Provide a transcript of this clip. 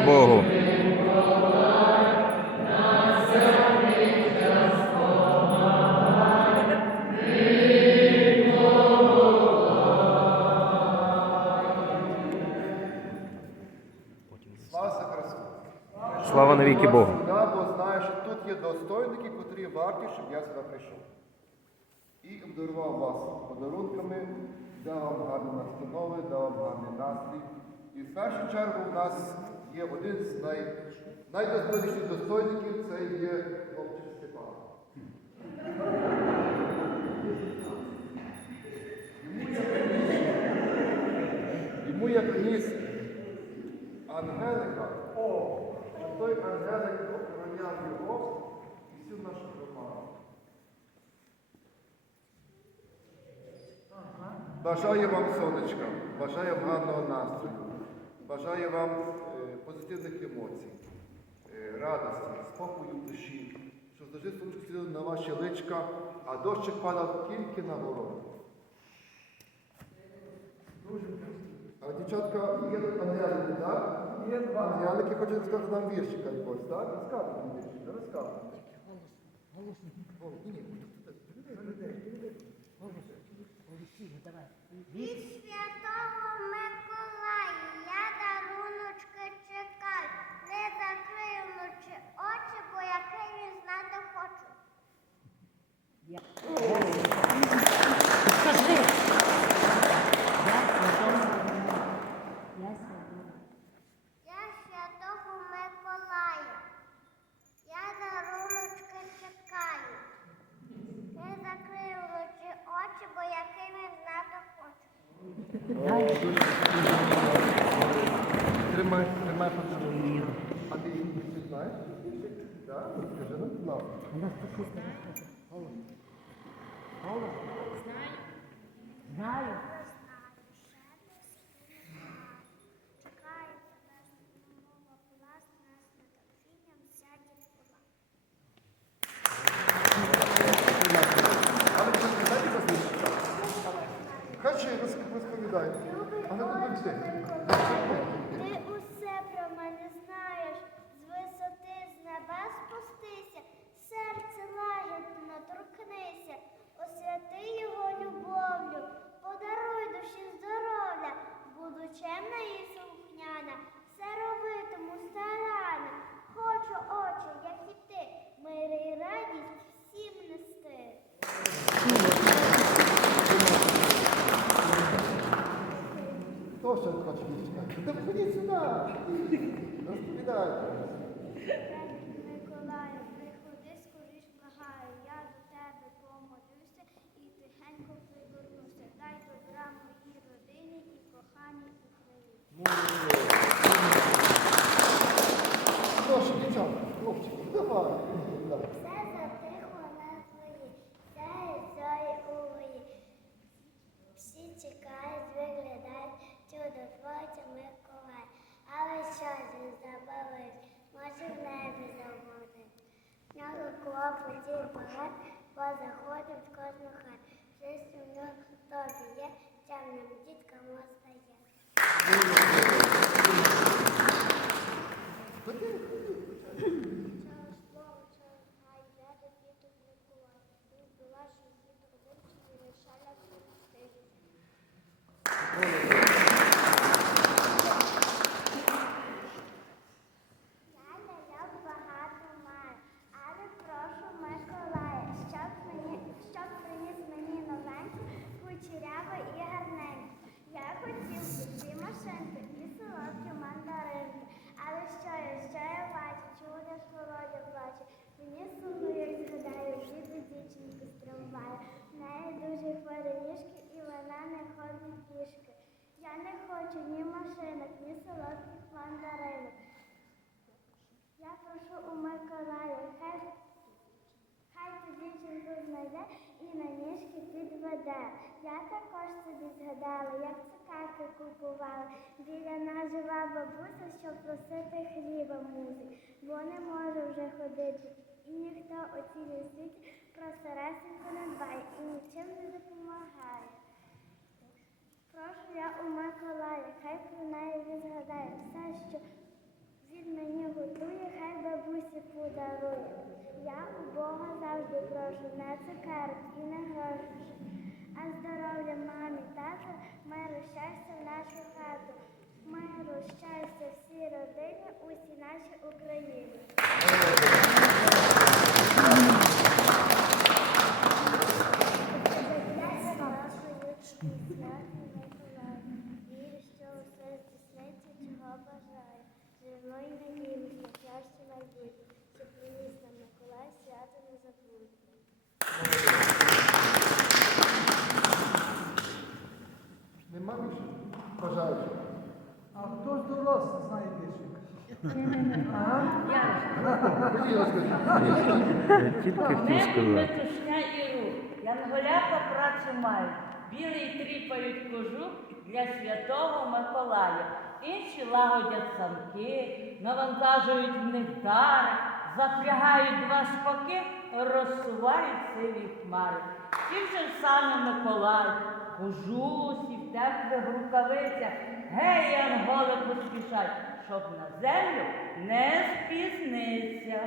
Богу. Слава Христу! Слава навіки Богу. Бо знаю, що тут є достойники, котрі варті, щоб я сюди прийшов. І обдарував вас подарунками, дав вам гарні настанови, дав вам гарний настрій. І в першу чергу в нас є один з най... найдостойніших достойників, це є хлопчик Степан. Йому я приніс Ангелика, о, той Ангелик охороняв його і всю нашу громаду. Бажаю вам сонечка, бажаю гарного настрою, бажаю вам е, позитивних емоцій, е, радості, спокою в душі, щоб завжди світило на ваші личка, а дощик падав тільки на городу. А дівчатка, є тут ангелики, так? Є два ангелики, хочуть розказати нам віршика якось, так? Розказуйте нам віршика, розказуйте. Голос. Ні, ні, Від святого Миколая я даруночки чекаю. Не закрию вночі очі, бо який він знати хочу. Скажи. Я святого. Я святого. Я святого Миколая. Я даруночки чекаю. Не закрию вночі очі, бо який він знати хочу. Тримай, тримай поцілуй. А ти їх знаєш? Так? Скажи нам, будь ласка. Вона спокійно розкаже. Голос. Голос. Знаю. Знаю. Чекаю тебе, мова власна, з нетерпінням сядь була. Але ви знаєте зазвичай? Хай ще роз- розповідає. Але не тут Ти усе про мене знаєш, з висоти з небес спустися, серце лагідно торкнися, освяти його любов'ю, подаруй душі здоров'я, буду чемна і слухняна, все робитиму старана, хочу очі, як і ти, мир і радість всім нести. Хто ще хоче віршика? Та входіть сюди. Розповідайте. Затихло на твої, все зої увої. Всі чекають, виглядають, чудо творця Миколай. Але що він може в небі забудить. В клопотів багат, бо в кожну хат. Щось у тобі є, темним діткам остає. Ходи, ходи. Через слово, через гай, я до діток Миколай. Він була, що дід родився і вишаля простий. Я ляльок багато маю, але прошу Миколая, щоб мені, щоб приніс мені новеньку, кучеряву і гарненьку. Я хотів би дві машинки і солодкі мандаринки. Але що я, що я бачу, чудо ж Володя плаче. Мені сумно, як згадаю, жити дівчинку з трамваю. В неї дуже хворі ніжки і вона не ходить пішки. Я не хочу ні машинок, ні солодких мандаринок. Я прошу у Миколая, хай, хай ту дівчинку знайде і на ніжки підведе. Я також собі згадала, як цукерки купувала. Біля нас жива бабуся, щоб просити хліба мусить, бо не може вже ходити. І ніхто у цілій світі про старесеньку не дбає і нічим не допомагає. Прошу я у Миколая, хай про неї він згадає все, що від подарує. Я у Бога завжди прошу не цукерок і не грошей, а здоров'я мамі, тату, миру, щастя в нашу хату, миру, щастя всій родині, усій нашій Україні. І надіємося на краще майбутнє, що приніс нам Миколай свято незабутнє. Нема більше бажаючих. А хто з дорослих знає більше? Тільки хотів сказати. метушня і рух, янголята працю мають, білий тріпають кожух для святого Миколая. Інші лагодять самки, навантажують в них дари, запрягають два шпаки, розсувають сиві хмари. Ті вже саме Миколай, кожусі в теплих рукавицях. Гей, янголи, поспішай, щоб на землю не спізниться.